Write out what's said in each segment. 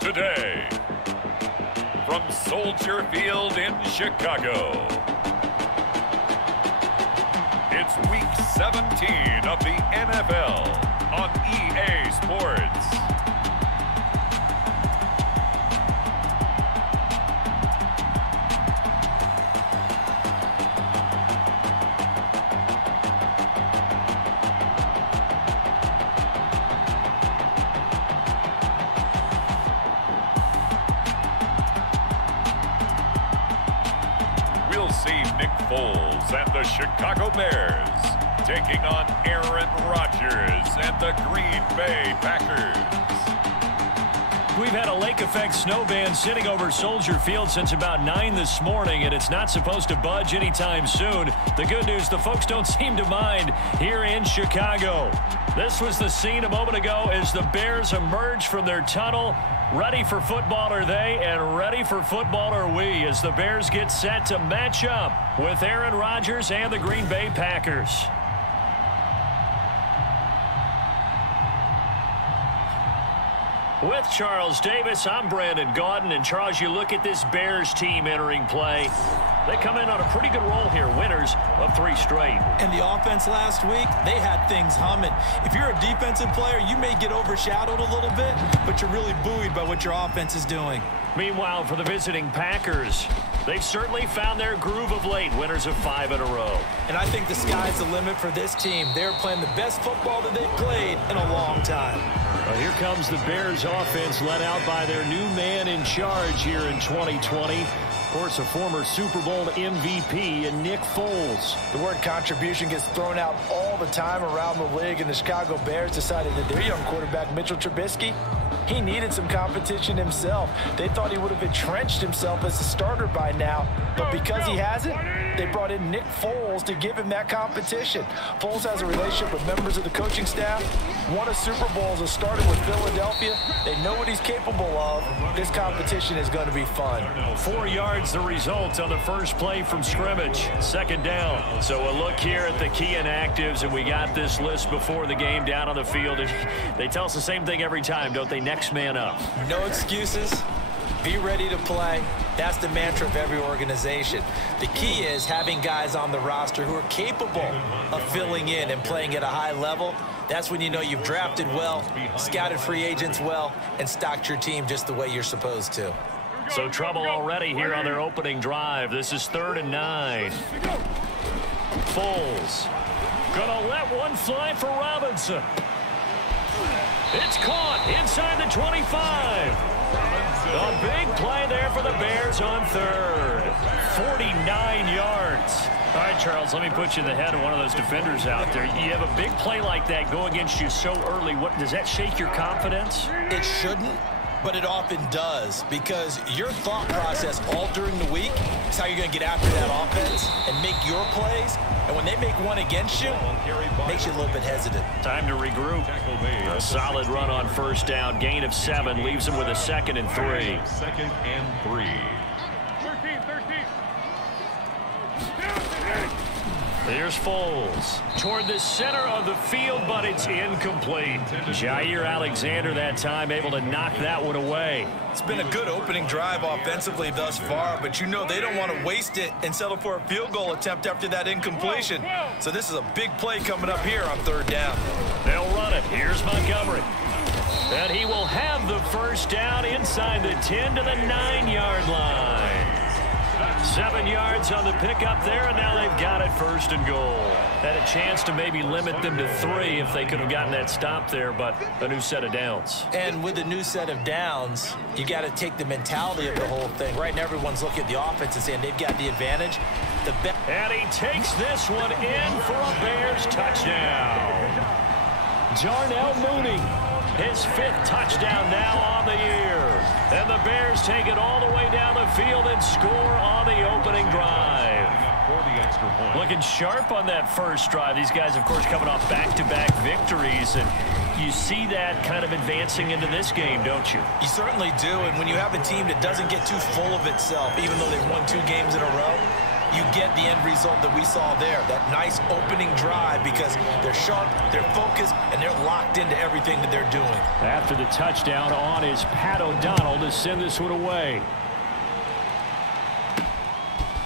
Today, from Soldier Field in Chicago, it's Week 17 of the NFL on EA Sports. We'll see Nick Foles and the Chicago Bears taking on Aaron Rodgers and the Green Bay Packers. We've had a lake effect snow band sitting over Soldier Field since about 9 this morning, and it's not supposed to budge anytime soon. The good news, the folks don't seem to mind here in Chicago. This was the scene a moment ago as the Bears emerged from their tunnel. Ready for football are they, and ready for football are we, as the Bears get set to match up with Aaron Rodgers and the Green Bay Packers. With Charles Davis, I'm Brandon Gaudin. And Charles, you look at this Bears team entering play. They come in on a pretty good roll here, winners of 3 straight. And the offense last week, they had things humming. If you're a defensive player, you may get overshadowed a little bit, but you're really buoyed by what your offense is doing. Meanwhile, for the visiting Packers, they've certainly found their groove of late, winners of 5 in a row. And I think the sky's the limit for this team. They're playing the best football that they've played in a long time. Well, here comes the Bears offense led out by their new man in charge here in 2020. Of course, a former Super Bowl MVP in Nick Foles. The word contribution gets thrown out all the time around the league, and the Chicago Bears decided that their young quarterback, Mitchell Trubisky, he needed some competition himself. They thought he would have entrenched himself as a starter by now, but because he hasn't, they brought in Nick Foles to give him that competition. Foles has a relationship with members of the coaching staff, won a Super Bowl as a starter with Philadelphia. They know what he's capable of. This competition is going to be fun. 4 yards the result on the first play from scrimmage. 2nd down. So a look here at the key inactives, and we got this list before the game down on the field. They tell us the same thing every time, don't they? Next man up. No excuses. Be ready to play. That's the mantra of every organization. The key is having guys on the roster who are capable of filling in and playing at a high level. That's when you know you've drafted well, scouted free agents well, and stocked your team just the way you're supposed to. So trouble already here on their opening drive. This is 3rd and 9. Foles gonna let one fly for Robinson. It's caught inside the 25. A big play there for the Bears on 3rd. 49 yards. All right, Charles, let me put you in the head of one of those defenders out there. You have a big play like that go against you so early. What does that shake your confidence? It shouldn't, but it often does, because your thought process all during the week is how you're going to get after that offense and make your plays. And when they make one against you, it makes you a little bit hesitant. Time to regroup. A solid run on 1st down. Gain of 7 leaves them with a 2nd and 3. 2nd and 3. Here's Foles toward the center of the field, but it's incomplete. Jair Alexander that time able to knock that one away. It's been a good opening drive offensively thus far, but you know they don't want to waste it and settle for a field goal attempt after that incompletion. So this is a big play coming up here on 3rd down. They'll run it. Here's Montgomery. And he will have the 1st down inside the 10 to the 9-yard line. 7 yards on the pickup there, and now they've got it 1st and goal. Had a chance to maybe limit them to 3 if they could have gotten that stop there, but a new set of downs. And with a new set of downs, you got to take the mentality of the whole thing. Right now, everyone's looking at the offense and saying they've got the advantage. And he takes this one in for a Bears touchdown. Darnell Mooney, his 5th touchdown now on the year. And the Bears take it all the way down the field and score on the opening drive. Looking sharp on that first drive. These guys, of course, coming off back-to-back victories. And you see that kind of advancing into this game, don't you? You certainly do. And when you have a team that doesn't get too full of itself, even though they've won 2 games in a row, you get the end result that we saw there, that nice opening drive, because they're sharp, they're focused, and they're locked into everything that they're doing. After the touchdown on is Pat O'Donnell to send this one away.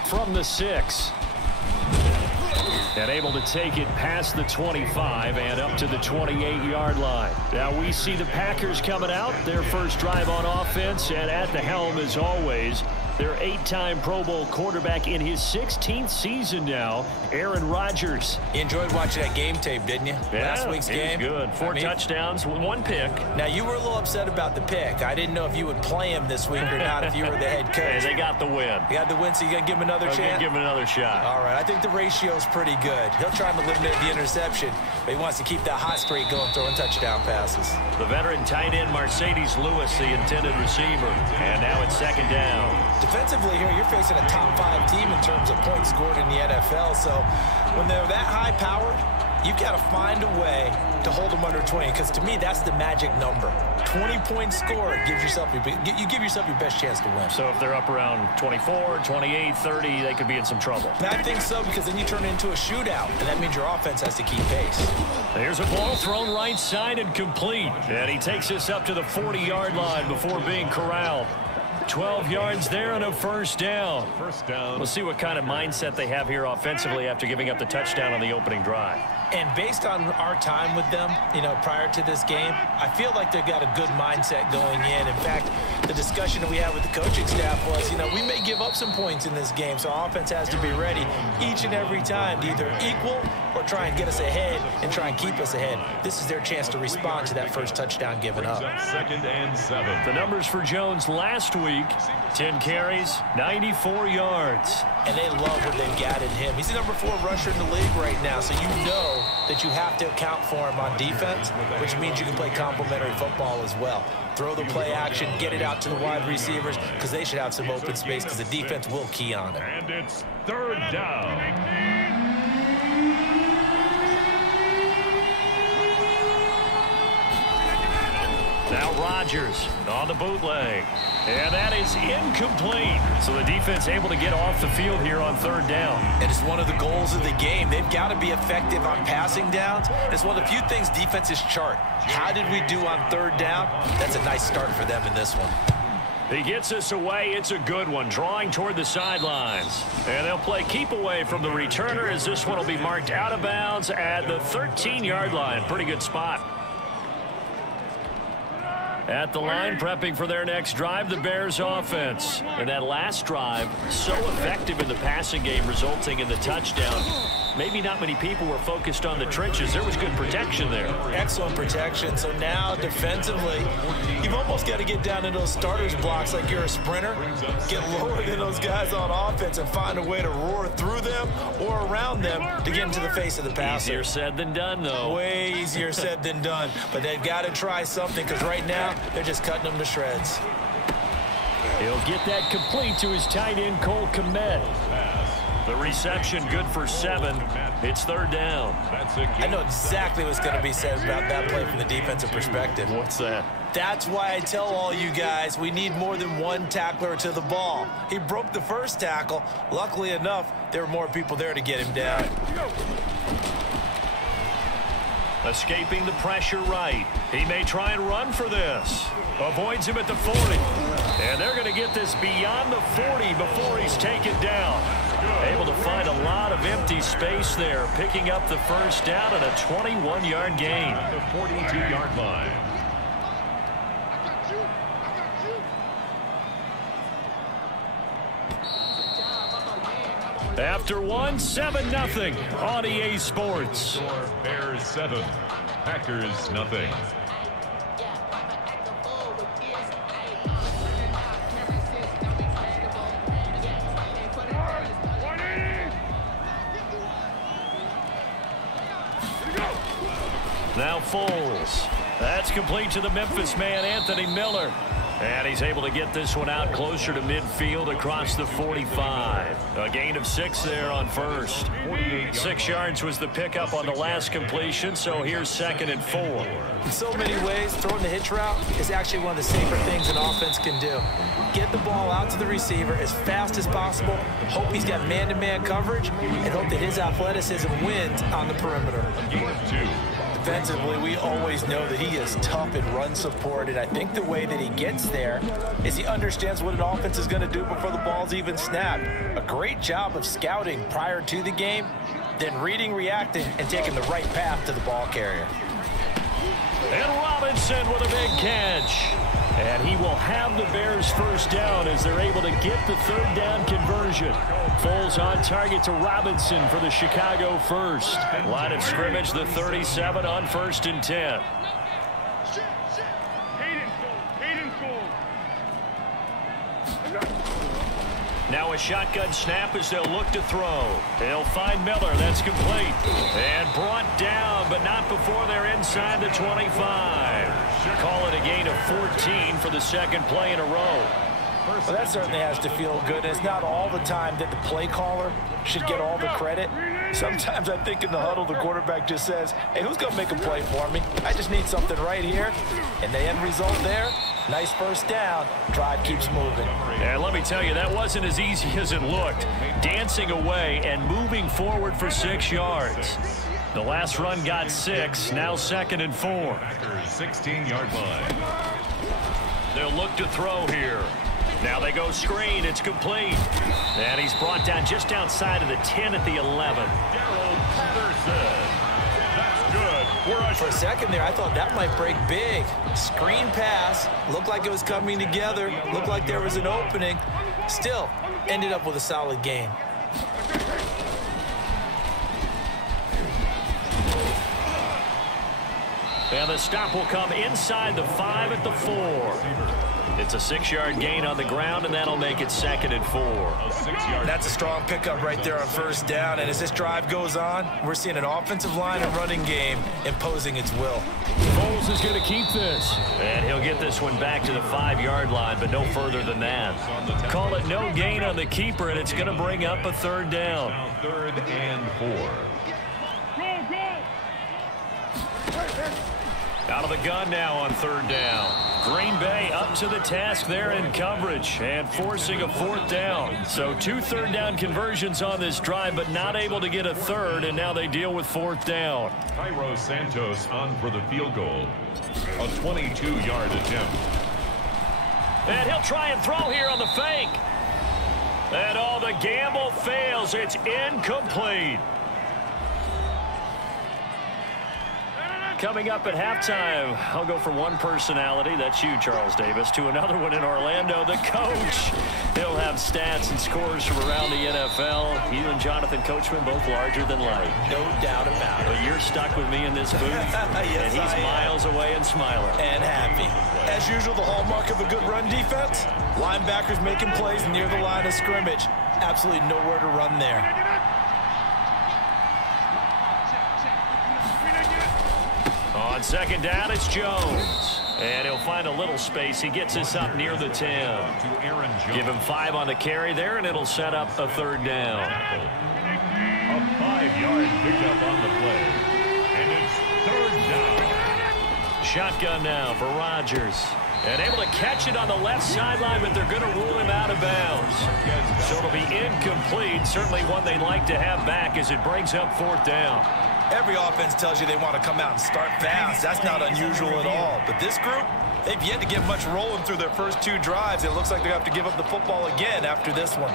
From the 6. And able to take it past the 25 and up to the 28-yard line. Now we see the Packers coming out, their first drive on offense, and at the helm, as always, their 8-time Pro Bowl quarterback in his 16th season now, Aaron Rodgers. You enjoyed watching that game tape, didn't you? Yeah, Last week's game. Good. 4 touchdowns, 1 pick. Now, you were a little upset about the pick. I didn't know if you would play him this week or not if you were the head coach. Hey, they got the win. You got the win, so you got to give him another chance? Give him another shot. All right, I think the ratio's pretty good. He'll try to eliminate the interception, but he wants to keep that hot streak going, throwing touchdown passes. The veteran tight end, Mercedes Lewis, the intended receiver. And now it's 2nd down. Defensively here, you're facing a top 5 team in terms of points scored in the NFL, so when they're that high-powered, you've got to find a way to hold them under 20, because to me, that's the magic number. 20 points scored, you give yourself your best chance to win. So if they're up around 24, 28, 30, they could be in some trouble. I think so, because then you turn it into a shootout, and that means your offense has to keep pace. There's a ball thrown right side and complete. And he takes us up to the 40-yard line before being corralled. 12 yards there and a first down. We'll see what kind of mindset they have here offensively after giving up the touchdown on the opening drive. And based on our time with them, prior to this game, I feel like they've got a good mindset going in. In fact, the discussion that we had with the coaching staff was, we may give up some points in this game, so our offense has to be ready each and every time to either equal or try and get us ahead and try and keep us ahead. This is their chance to respond to that first touchdown given up. 2nd and 7. The numbers for Jones last week, 10 carries, 94 yards. And they love what they've got in him. He's the number 4 rusher in the league right now, so you know that you have to account for him on defense, which means you can play complementary football as well. Throw the play action, get it out to the wide receivers, because they should have some open space, because the defense will key on it. And it's 3rd down. Now Rodgers on the bootleg. And that is incomplete. So the defense able to get off the field here on 3rd down. And it's one of the goals of the game. They've got to be effective on passing downs. It's one of the few things defenses chart. How did we do on 3rd down? That's a nice start for them in this one. He gets us away. It's a good one, drawing toward the sidelines. And they'll play keep away from the returner, as this one will be marked out of bounds at the 13-yard line. Pretty good spot. At the line, prepping for their next drive, the Bears offense. And that last drive, so effective in the passing game, resulting in the touchdown. Maybe not many people were focused on the trenches. There was good protection there. Excellent protection. So now, defensively, you've almost got to get down in those starters blocks like you're a sprinter. Get lower than those guys on offense and find a way to roar through them or around them to get into the face of the passer. Easier said than done, though. Way easier said than done. But they've got to try something, because right now, they're just cutting them to shreds. He'll get that complete to his tight end, Cole Kmet. The reception good for 7. It's 3rd down. I know exactly what's going to be said about that play from the defensive perspective. What's that? That's why I tell all you guys we need more than one tackler to the ball. He broke the first tackle. Luckily enough, there were more people there to get him down. Escaping the pressure right. He may try and run for this. Avoids him at the 40. And they're going to get this beyond the 40 before he's taken down. Able to find a lot of empty space there, picking up the first down and a 21-yard gain. At the 42-yard line. After one, 7-0 on EA Sports. Bears 7, Packers nothing. Now Foles. That's complete to the Memphis man, Anthony Miller. And he's able to get this one out closer to midfield across the 45. A gain of 6 there on first. 6 yards was the pickup on the last completion, so here's 2nd and 4. In so many ways, throwing the hitch route is actually one of the safer things an offense can do. Get the ball out to the receiver as fast as possible, hope he's got man-to-man coverage, and hope that his athleticism wins on the perimeter. Defensively, we always know that he is tough in run support, and I think the way that he gets there is he understands what an offense is going to do before the ball's even snapped. A great job of scouting prior to the game, then reading, reacting, and taking the right path to the ball carrier. And Robinson with a big catch. And he will have the Bears first down as they're able to get the 3rd down conversion. Foles on target to Robinson for the Chicago first. Line of scrimmage, the 37 on 1st and 10. Now a shotgun snap as they'll look to throw. They'll find Miller. That's complete. And brought down, but not before they're inside the 25. Call it a gain of 14 for the 2nd play in a row. Well, that certainly has to feel good. It's not all the time that the play caller should get all the credit. Sometimes I think in the huddle, the quarterback just says, hey, who's going to make a play for me? I just need something right here. And the end result there, nice first down. Drive keeps moving. And let me tell you, that wasn't as easy as it looked. Dancing away and moving forward for 6 yards. The last run got 6, now 2nd and 4. 16-yard line. They'll look to throw here. Now they go screen. It's complete. And he's brought down just outside of the 10 at the 11. That's good. For a second there, I thought that might break big. Screen pass. Looked like it was coming together. Looked like there was an opening. Still, ended up with a solid gain. And the stop will come inside the 5 at the 4. It's a 6-yard gain on the ground, and that'll make it 2nd and 4. That's a strong pickup right there on first down. And as this drive goes on, we're seeing an offensive line and running game imposing its will. Foles is going to keep this. And he'll get this one back to the 5-yard line, but no further than that. Call it no gain on the keeper, and it's going to bring up a 3rd down. Now 3rd and 4. Out of the gun now on 3rd down. Green Bay up to the task there in coverage and forcing a 4th down. So 2 3rd down conversions on this drive, but not able to get a 3rd, and now they deal with 4th down. Cairo Santos on for the field goal. A 22-yard attempt. And he'll try and throw here on the fake. And the gamble fails. It's incomplete. Coming up at halftime, I'll go from one personality, that's you, Charles Davis, to another one in Orlando, the coach. He'll have stats and scores from around the NFL. You and Jonathan Coachman, both larger than life. No doubt about it. But you're stuck with me in this booth, Yes, and he's miles away and smiling. And happy. As usual, the hallmark of a good run defense, linebackers making plays near the line of scrimmage. Absolutely nowhere to run there. On 2nd down, it's Jones. And he'll find a little space. He gets us up near the 10. Give him 5 on the carry there, and it'll set up a 3rd down. A 5-yard pickup on the play. And it's 3rd down. Shotgun now for Rodgers. And able to catch it on the left sideline, but they're going to rule him out of bounds. So it'll be incomplete. Certainly one they'd like to have back as it brings up 4th down. Every offense tells you they want to come out and start fast. That's not unusual at all. But this group, they've yet to get much rolling through their first 2 drives. It looks like they're going to have to give up the football again after this one.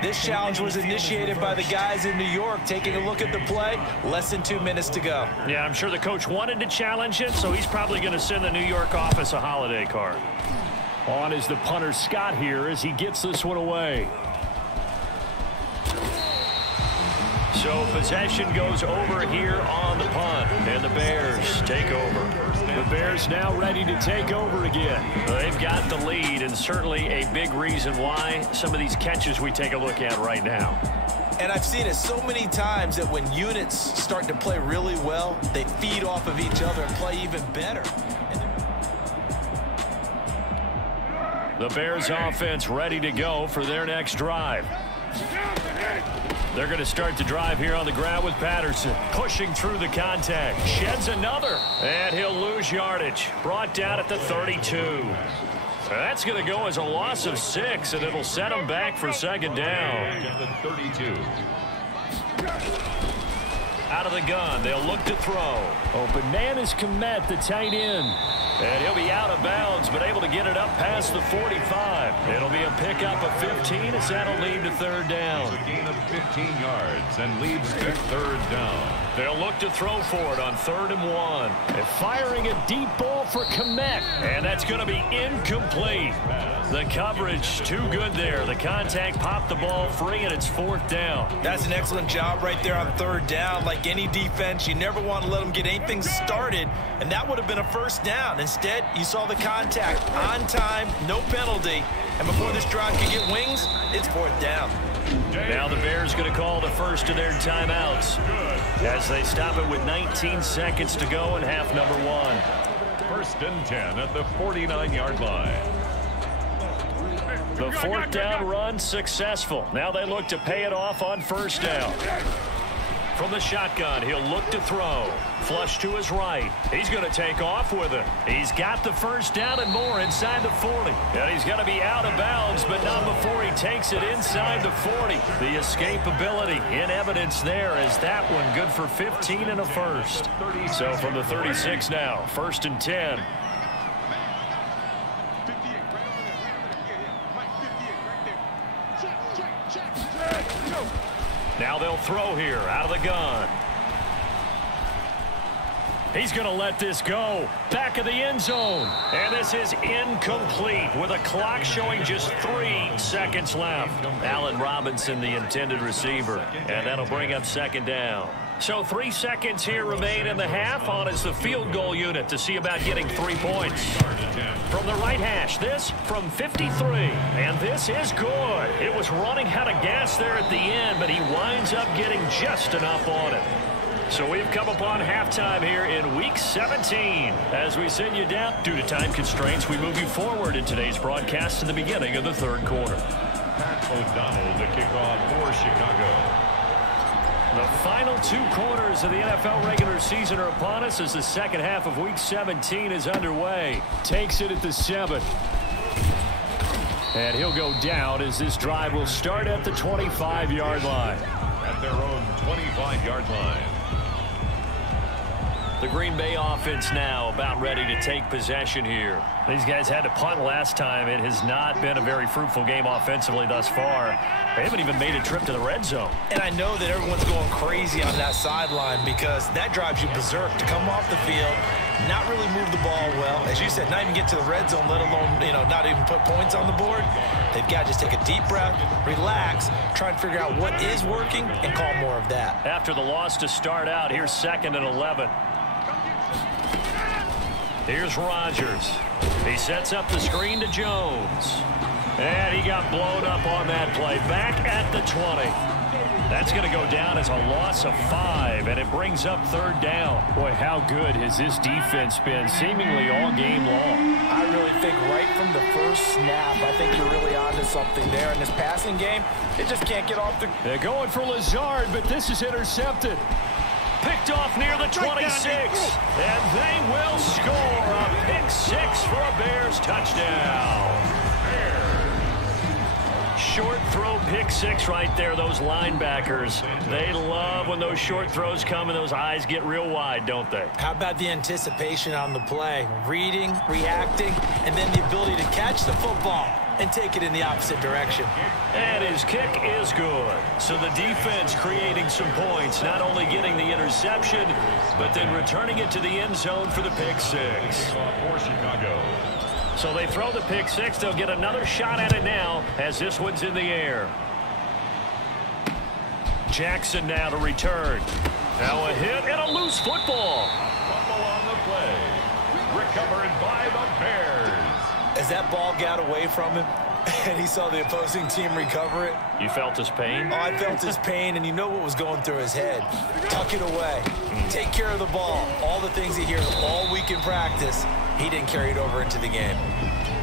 This challenge was initiated by the guys in New York. Taking a look at the play, less than 2 minutes to go. Yeah, I'm sure the coach wanted to challenge it, so he's probably going to send the New York office a holiday card. On is the punter Scott here as he gets this one away. So possession goes over here on the punt, and the Bears take over. The Bears now ready to take over again. They've got the lead, and certainly a big reason why some of these catches we take a look at right now. And I've seen it so many times that when units start to play really well, they feed off of each other and play even better. The Bears offense ready to go for their next drive. They're going to start the drive here on the ground with Patterson. Pushing through the contact. Sheds another. And he'll lose yardage. Brought down at the 32. That's going to go as a loss of 6, and it'll set him back for second down. The 32. Out of the gun, they'll look to throw. Bananas Komet, the tight end. And he'll be out of bounds, but able to get it up past the 45. It'll be a pickup of 15 as that'll lead to third down. A gain of 15 yards and leads to third down. They'll look to throw for it on 3rd and 1. And firing a deep ball for Komet. And that's going to be incomplete. The coverage too good there. The contact popped the ball free, and it's 4th down. That's an excellent job right there on 3rd down. Like any defense, you never want to let them get anything started, and that would have been a 1st down. Instead, you saw the contact on time, no penalty, and before this drive could get wings, it's 4th down. Now the Bears going to call the first of their timeouts as they stop it with 19 seconds to go in half number 1. 1st and 10 at the 49-yard line. The 4th down run successful. Now they look to pay it off on 1st down. From the shotgun, he'll look to throw. Flush to his right. He's going to take off with it. He's got the 1st down and more inside the 40. And he's going to be out of bounds, but not before he takes it inside the 40. The escapability in evidence there as that one good for 15 and a 1st. So from the 36 now, 1st and 10. Now they'll throw here out of the gun. He's going to let this go. Back of the end zone. And this is incomplete with a clock showing just 3 seconds left. Allen Robinson, the intended receiver. And that'll bring up 2nd down. So 3 seconds here remain in the half on as the field goal unit to see about getting 3 points. From the right hash, this from 53. And this is good. It was running out of gas there at the end, but he winds up getting just enough on it. So we've come upon halftime here in Week 17. As we send you down, due to time constraints, we move you forward in today's broadcast to the beginning of the 3rd quarter. Pat O'Donnell to kick off for Chicago. The final 2 quarters of the NFL regular season are upon us as the second half of Week 17 is underway. Takes it at the 7. And he'll go down as this drive will start at the 25-yard line. At their own 25-yard line. The Green Bay offense now about ready to take possession here. These guys had to punt last time. It has not been a very fruitful game offensively thus far. They haven't even made a trip to the red zone. And I know that everyone's going crazy on that sideline because that drives you berserk to come off the field, not really move the ball well. As you said, not even get to the red zone, let alone, not even put points on the board. They've got to just take a deep breath, relax, try and figure out what is working, and call more of that. After the loss to start out, here's 2nd and 11. Here's Rodgers. He sets up the screen to Jones. And he got blown up on that play. Back at the 20. That's going to go down as a loss of 5, and it brings up 3rd down. Boy, how good has this defense been seemingly all game long? I really think right from the first snap, I think you're really onto something there. In this passing game, they just can't get off the... They're going for Lazard, but this is intercepted. Picked off near the 26, and they will score a pick 6 for a Bears touchdown. Short throw pick 6 right there. Those linebackers, they love when those short throws come and those eyes get real wide, don't they? How about the anticipation on the play? Reading, reacting, and then the ability to catch the football and take it in the opposite direction. And his kick is good. So the defense creating some points, not only getting the interception, but then returning it to the end zone for the pick 6. For Chicago. So they throw the pick 6. They'll get another shot at it now as this one's in the air. Jackson now to return. Now a hit and a loose football. Fumble on the play. Recovered by the Bears. As that ball got away from him and he saw the opposing team recover it. You felt his pain? Oh, I felt his pain, and you know what was going through his head. Tuck it away. Take care of the ball. All the things he hears all week in practice, he didn't carry it over into the game.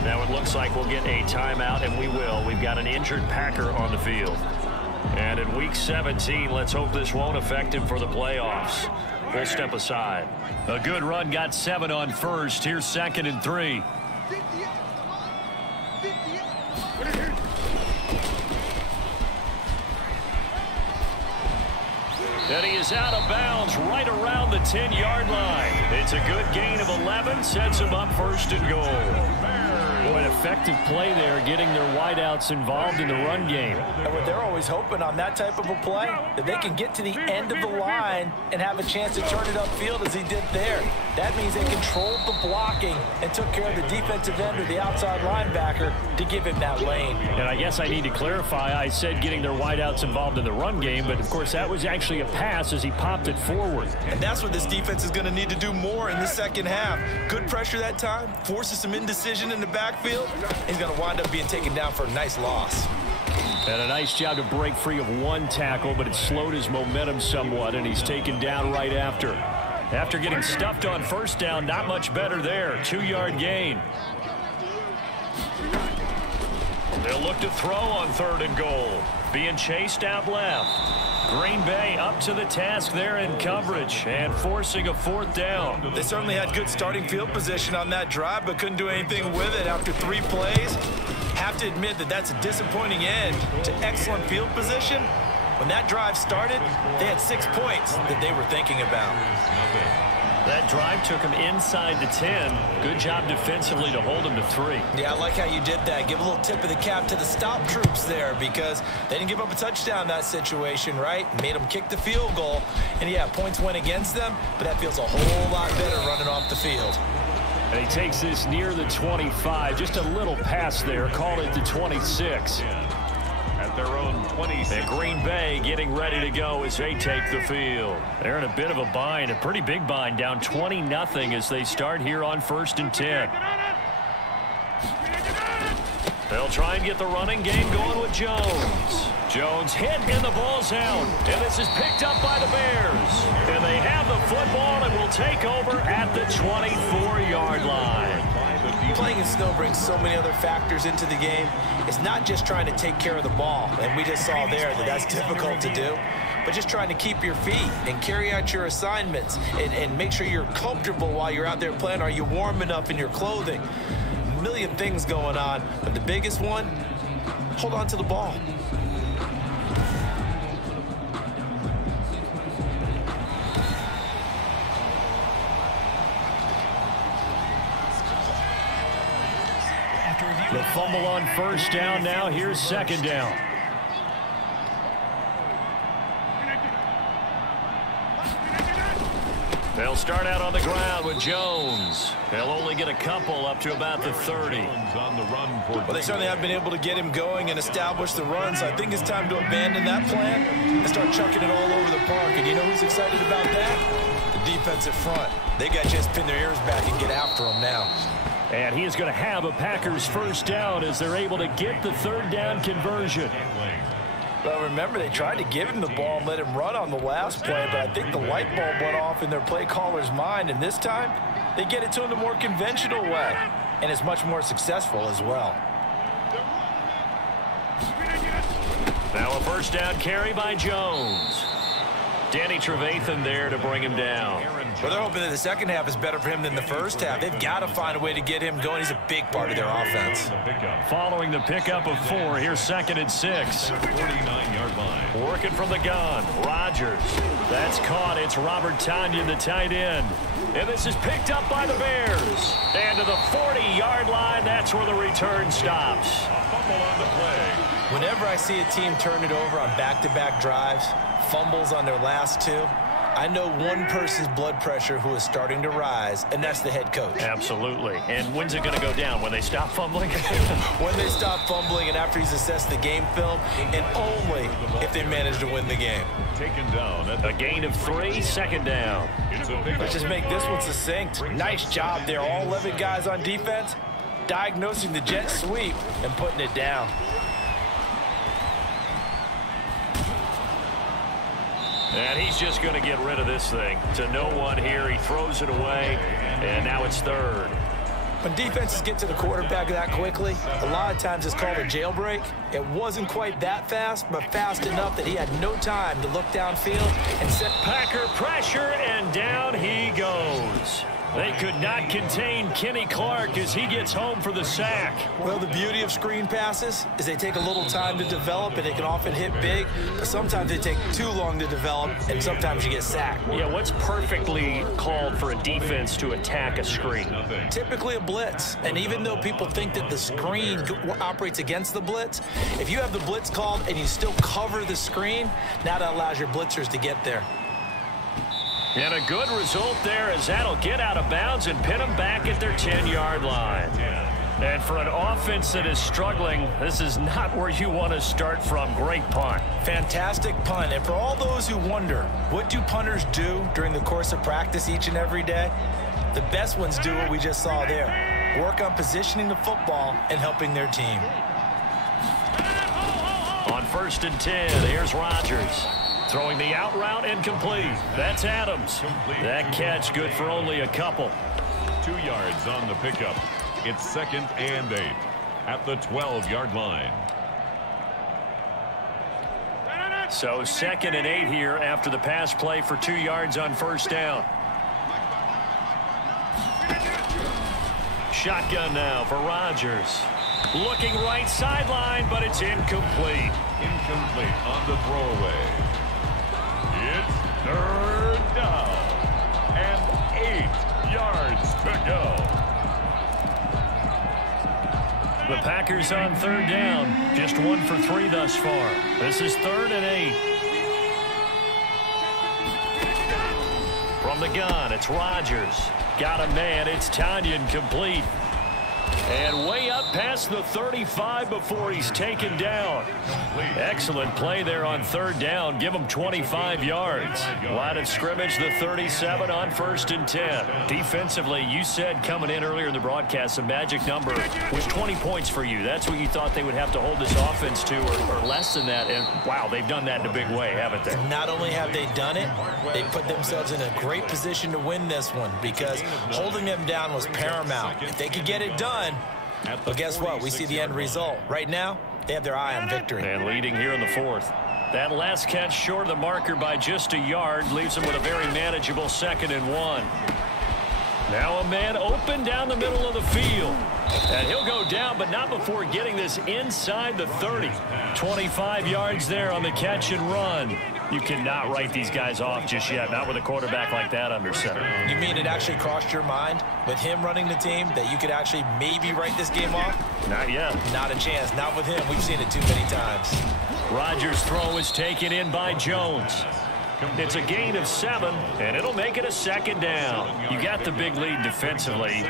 Now it looks like we'll get a timeout, and we will. We've got an injured Packer on the field. And in Week 17, let's hope this won't affect him for the playoffs. We'll step aside. A good run, got 7 on first. Here's 2nd and 3. And he is out of bounds right around the 10-yard line. It's a good gain of 11, sets him up 1st and goal. Boy, an effective play there, getting their wideouts involved in the run game. And what they're always hoping on that type of a play, that they can get to the end of the line and have a chance to turn it upfield as he did there. That means they controlled the blocking and took care of the defensive end or the outside linebacker to give him that lane. And I guess I need to clarify, I said getting their wideouts involved in the run game, but of course that was actually a pass as he popped it forward. And that's what this defense is going to need to do more in the second half. Good pressure that time, forces some indecision in the backfield. He's going to wind up being taken down for a nice loss. And a nice job to break free of one tackle, but it slowed his momentum somewhat, and he's taken down right after. After getting stuffed on 1st down, not much better there. 2-yard gain. They'll look to throw on 3rd and goal. Being chased out left. Green Bay up to the task there in coverage and forcing a 4th down. They certainly had good starting field position on that drive, but couldn't do anything with it after 3 plays. Have to admit that that's a disappointing end to excellent field position. When that drive started, they had 6 points that they were thinking about. That drive took him inside the 10. Good job defensively to hold him to 3. Yeah, I like how you did that. Give a little tip of the cap to the stop troops there because they didn't give up a touchdown in that situation, right? Made them kick the field goal. And, yeah, points went against them, but that feels a whole lot better running off the field. And he takes this near the 25. Just a little pass there. Called it the 26. At their own 26. And Green Bay getting ready to go as they take the field. They're in a bit of a bind, a pretty big bind, down 20-0 as they start here on 1st and 10. They'll try and get the running game going with Jones. Jones hit and the ball's out. And this is picked up by the Bears. And they have the football and will take over at the 24-yard line. Playing in snow brings so many other factors into the game. It's not just trying to take care of the ball, and we just saw there that that's difficult to do, but just trying to keep your feet and carry out your assignments and make sure you're comfortable while you're out there playing. Are you warm enough in your clothing? A million things going on, but the biggest one, hold on to the ball. The fumble on 1st down now. Here's 2nd down. They'll start out on the ground with Jones. They'll only get a couple up to about the 30. Well, they certainly have been able to get him going and establish the runs. I think it's time to abandon that plan and start chucking it all over the park. And you know who's excited about that? The defensive front. They got to just pin their ears back and get after him now. And he is going to have a Packers 1st down as they're able to get the 3rd down conversion. Well, remember, they tried to give him the ball and let him run on the last play, but I think the light bulb went off in their play caller's mind, and this time they get it to him the more conventional way, and it's much more successful as well. Now a 1st down carry by Jones. Danny Trevathan there to bring him down. Well, they're hoping that the second half is better for him than the first half. They've got to find a way to get him going. He's a big part of their offense. Following the pickup of 4, here's 2nd and 6. 49-yard line. Working from the gun, Rodgers. That's caught. It's Robert Tonyan, the tight end. And this is picked up by the Bears. And to the 40-yard line, that's where the return stops. Fumble on the play. Whenever I see a team turn it over on back-to-back drives, fumbles on their last 2, I know one person's blood pressure who is starting to rise, and that's the head coach. Absolutely. And when's it going to go down? When they stop fumbling? When they stop fumbling and after he's assessed the game film, and only if they manage to win the game. Taken down at A gain of 3, second down. Let's just make this one succinct. Nice job there. All 11 guys on defense, diagnosing the jet sweep and putting it down. And he's just going to get rid of this thing. To no one here. He throws it away, and now it's third. When defenses get to the quarterback that quickly, a lot of times it's called a jailbreak. It wasn't quite that fast, but fast enough that he had no time to look downfield and set Packer pressure, and down he goes. They could not contain Kenny Clark as he gets home for the sack. Well, the beauty of screen passes is they take a little time to develop, and they can often hit big, but sometimes they take too long to develop, and sometimes you get sacked. Yeah, what's perfectly called for a defense to attack a screen? Typically a blitz, and even though people think that the screen operates against the blitz, if you have the blitz called and you still cover the screen, now that allows your blitzers to get there. And a good result there as that'll get out of bounds and pin them back at their 10-yard line. And for an offense that is struggling, this is not where you want to start from. Great punt. Fantastic punt. And for all those who wonder, what do punters do during the course of practice each and every day? The best ones do what we just saw there. Work on positioning the football and helping their team. On 1st and 10, here's Rodgers. Throwing the out route incomplete. That's Adams. That catch good for only a couple. 2 yards on the pickup. It's 2nd and 8 at the 12-yard line. So 2nd and 8 here after the pass play for 2 yards on 1st down. Shotgun now for Rodgers. Looking right sideline, but it's incomplete. Incomplete on the throwaway. It's 3rd down and 8 yards to go. The Packers on 3rd down. Just 1 for 3 thus far. This is 3rd and 8. From the gun, it's Rodgers. Got a man. It's Tanyan complete. And way up past the 35 before he's taken down. Excellent play there on 3rd down. Give him 25 yards. Line of scrimmage, the 37 on 1st and 10. Defensively, you said coming in earlier in the broadcast, the magic number was 20 points for you. That's what you thought they would have to hold this offense to, or less than that. And, wow, they've done that in a big way, haven't they? Not only have they done it, they put themselves in a great position to win this one because holding them down was paramount. If they could get it done, but guess what? We see the end result. Right now, they have their eye on victory. And leading here in the 4th. That last catch short of the marker by just a yard leaves them with a very manageable 2nd and 1. Now a man open down the middle of the field. And he'll go down, but not before getting this inside the 30. 25 yards there on the catch and run. You cannot write these guys off just yet, not with a quarterback like that under center. You mean it actually crossed your mind with him running the team that you could actually maybe write this game off? Not yet. Not a chance. Not with him. We've seen it too many times. Rodgers' throw is taken in by Jones. It's a gain of 7, and it'll make it a 2nd down. You got the big lead defensively.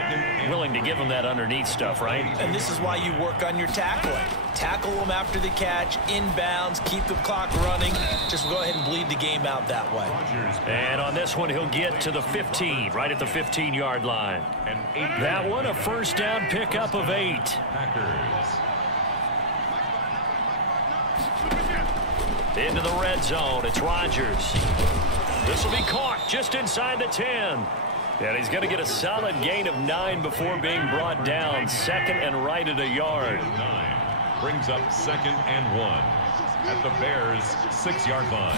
Willing to give them that underneath stuff, right? And this is why you work on your tackling. Tackle them after the catch, inbounds, keep the clock running. Just go ahead and bleed the game out that way. And on this one, he'll get to the 15, right at the 15-yard line. That one, a 1st down pickup of 8. Into the red zone, it's Rodgers. This will be caught just inside the 10. And he's going to get a solid gain of 9 before being brought down. 2nd and right at a yard. Brings up 2nd and 1 at the Bears' 6-yard line.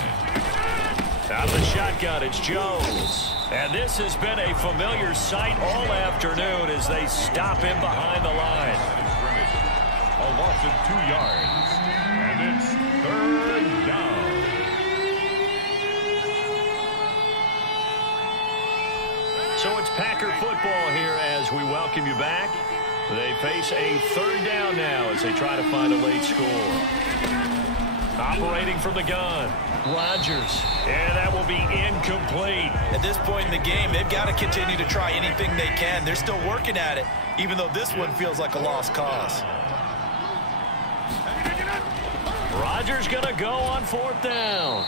Out of the shotgun, it's Jones. And this has been a familiar sight all afternoon as they stop him behind the line. A loss of 2 yards. And it's 3rd down. So it's Packer football here as we welcome you back. They face a 3rd down now as they try to find a late score. Operating from the gun, Rodgers. And that will be incomplete. At this point in the game, they've got to continue to try anything they can. They're still working at it, even though this one feels like a lost cause. Rodgers going to go on 4th down.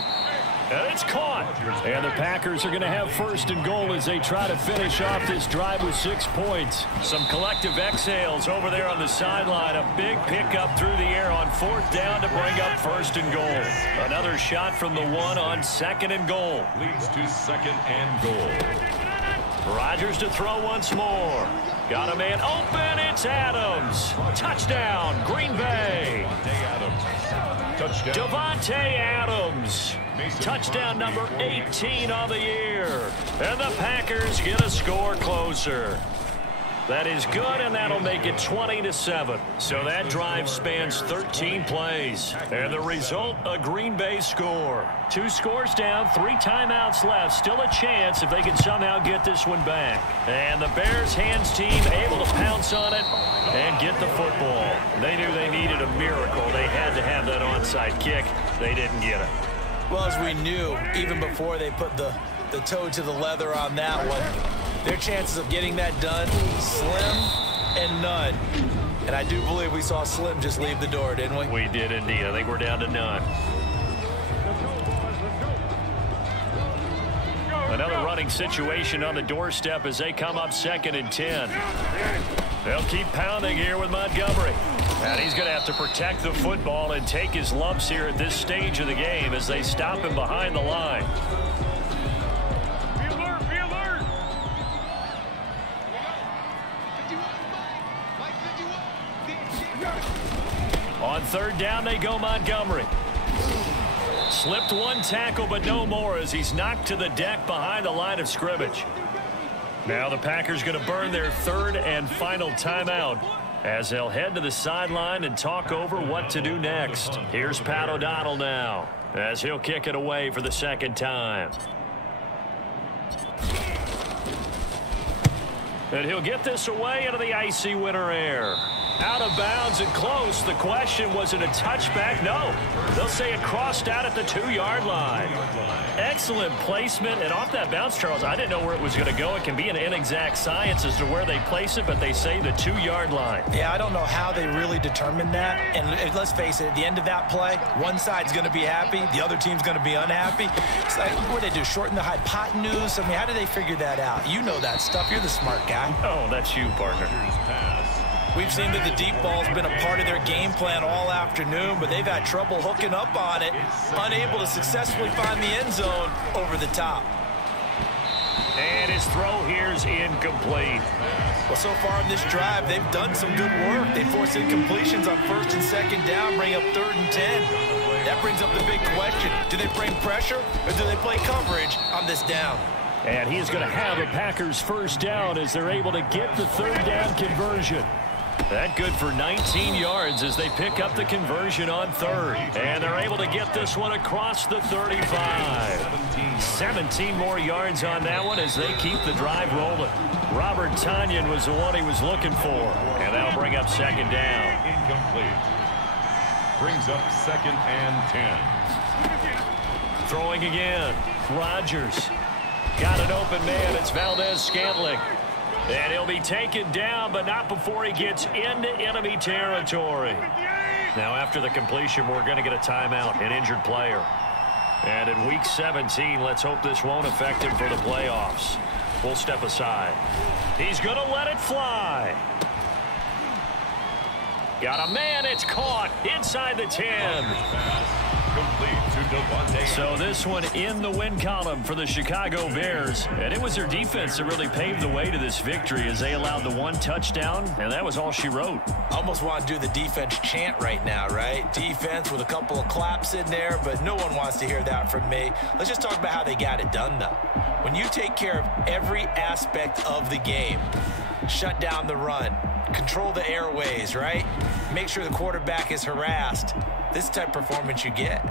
And it's caught. And the Packers are going to have first and goal as they try to finish off this drive with 6 points. Some collective exhales over there on the sideline. A big pickup through the air on 4th down to bring up first and goal. Another shot from the 1 on 2nd and goal. Leads to 2nd and goal. Rodgers to throw once more. Got a man open. It's Adams. Touchdown, Green Bay. Touchdown. Davante Adams. Touchdown number 18 on the year. And the Packers get a score closer. That is good, and that'll make it 20-7. So that drive spans 13 plays. And the result, a Green Bay score. 2 scores down, 3 timeouts left. Still a chance if they can somehow get this one back. And the Bears hands team able to pounce on it and get the football. They knew they needed a miracle. They had to have that onside kick. They didn't get it. Well, as we knew, even before they put the toe to the leather on that one, their chances of getting that done, slim and none. And I do believe we saw Slim just leave the door, didn't we? We did indeed. I think we're down to none. Another running situation on the doorstep as they come up 2nd and 10. They'll keep pounding here with Montgomery. And he's going to have to protect the football and take his lumps here at this stage of the game as they stop him behind the line. Be alert, be alert. On 3rd down, they go Montgomery. Slipped 1 tackle, but no more as he's knocked to the deck behind the line of scrimmage. Now the Packers going to burn their 3rd and final timeout as they'll head to the sideline and talk over what to do next. Here's Pat O'Donnell now as he'll kick it away for the 2nd time. And he'll get this away into the icy winter air. Out of bounds and close. The question, was it a touchback? No. They'll say it crossed out at the 2-yard line. Excellent placement. And off that bounce, Charles, I didn't know where it was going to go. It can be an inexact science as to where they place it, but they say the 2-yard line. Yeah, I don't know how they really determined that. And let's face it, at the end of that play, one side's going to be happy, the other team's going to be unhappy. It's like, what do they do, shorten the hypotenuse? I mean, how do they figure that out? You know that stuff. You're the smart guy. Oh, that's you, partner. We've seen that the deep ball's been a part of their game plan all afternoon, but they've had trouble hooking up on it, unable to successfully find the end zone over the top. And his throw here's incomplete. Well, so far in this drive, they've done some good work. They forced incompletions on 1st and 2nd down, bring up 3rd and 10. That brings up the big question. Do they bring pressure or do they play coverage on this down? And he's going to have a Packers 1st down as they're able to get the 3rd down conversion. That good for 19 yards as they pick up the conversion on 3rd. And they're able to get this one across the 35. 17 more yards on that one as they keep the drive rolling. Robert Tonyan was the one he was looking for. And that'll bring up 2nd down. Incomplete. Brings up 2nd and 10. Throwing again. Rodgers. Got an open man. It's Valdez-Scantling. And he'll be taken down, but not before he gets into enemy territory. Now, after the completion, we're going to get a timeout, an injured player. And in Week 17, let's hope this won't affect him for the playoffs. We'll step aside. He's going to let it fly. Got a man. It's caught inside the 10. So this one in the win column for the Chicago Bears. And it was their defense that really paved the way to this victory as they allowed the 1 touchdown, and that was all she wrote. I almost want to do the defense chant right now, right? Defense with a couple of claps in there, but no one wants to hear that from me. Let's just talk about how they got it done, though. When you take care of every aspect of the game, shut down the run, control the airways, right? Make sure the quarterback is harassed. This type of performance you get.